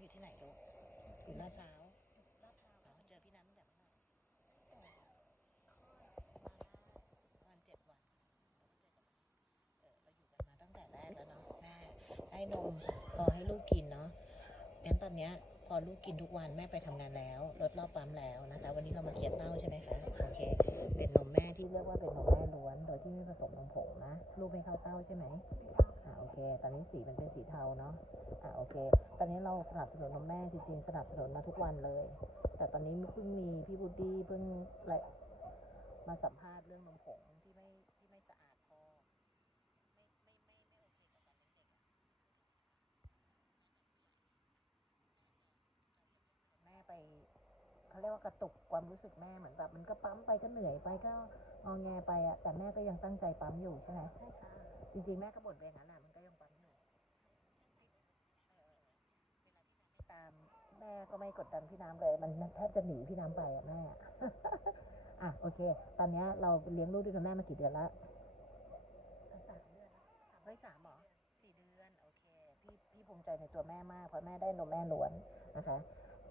อยู่ที่ไหนลูกอยู่ลาดพร้าวลาดพร้าวอ๋อเจอพี่น้ำตั้งแต่เมื่อไหร่แต่คลอดมาได้ประมาณเจ็ดวันเราก็เจอกันมาเออเราอยู่กันมาตั้งแต่แรกแล้วเนาะแม่ให้นมพอให้ลูกกินเนาะงั้นตอนเนี้ยพอลูกกินทุกวันแม่ไปทำงานแล้วลดรอบปั๊มแล้วนะคะ วันนี้เรามาเคียดเต้าใช่ไหมคะโอเค เป็นนมแม่ที่เรียกว่าเป็นนม วนโดยที่ไม่ผสมนมผงนะลูกไม่เข้าเต้าใช่ไหมอ่าโอเค ตอนนี้สีมันเป็นสีเทาเนาะอ่าโอเค ตอนนี้เราสนับสนุนนมแม่จริงๆสนับสนุนมาทุกวันเลย แต่ตอนนี้เพิ่งมีพี่บูดดี้เพิ่งและมาสัมภาษณ์เรื่องนมผงที่ไม่ที่ไม่สะอาดพอไม่ไม่ไม่ไม่โอเคกับการเลี้ยงเด็กแม่ไป ยกว่ากระตุกความรู้สึกแม่เหมือนแบบมันก็ปั๊มไปก็เหนื่อยไปก็งอแงไปอะแต่แม่ก็ยังตั้งใจปั๊มอยู่ใช่ไหมใช่ค่ะจริงๆแม่ก็บ่นไปอย่างนั้นแหละมันก็ยังปั๊มอยู่เออเวลาพี่น้ำไม่ตามแม่ก็ไม่กดดันพี่น้ำเลย มันแทบจะหนีพี่น้ำไปอะแม่อะโอเค ตอนเนี้ยเราเลี้ยงลูกด้วยกันแม่มากี่เดือนละสามเดือนแล้วเฮ้ยสามเหรอสี่เดือนโอเคพี่พี่ภูมิใจในตัวแม่มากเพราะแม่ได้นมแม่ล้วนนะคะ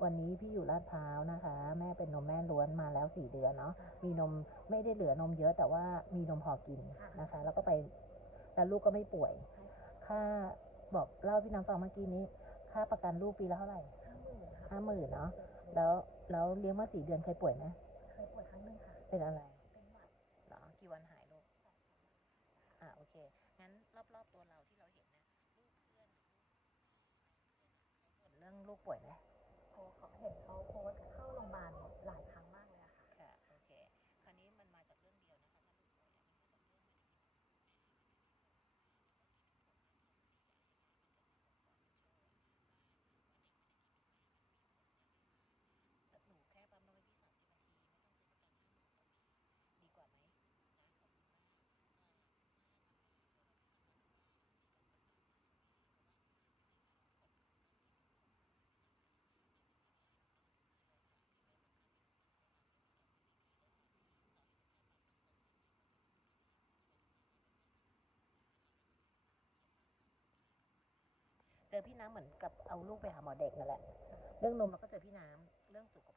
วันนี้พี่อยู่ลาดพร้าวนะคะ แม่เป็นนมแม่ล้วนมาแล้วสี่เดือนเนาะมีนมไม่ได้เหลือนมเยอะแต่ว่ามีนมพอกินนะคะ แล้วก็ไปแล้วลูกก็ไม่ป่วยใช่ค่ะค่าบอกเล่าพี่น้ำฟังเมื่อกี้นี้ ค่าประกันลูกปีละเท่าไหร่ห้าหมื่นค่ะห้าหมื่นเนาะแล้วแล้วเลี้ยงมาสี่เดือนเคยป่วยไหมเคยป่วยครั้งหนึ่งค่ะ เป็นอะไรเป็นหวัดเหรอกี่วันหายลูกอ่าโอเคงั้นรอบๆตัวเราที่เราเห็นนะลูกเพื่อนหรือลูกเขาบ่นเรื่องลูกป่วยไหมโอ้ เขาเห็นเขาโพสต์เข้าโรงพยาบาลหลายครั้ง เจอพี่น้ำเหมือนกับเอาลูกไปหาหมอเด็กนั่นแหละ เรื่องนมเราก็เจอพี่น้ำเรื่องสุข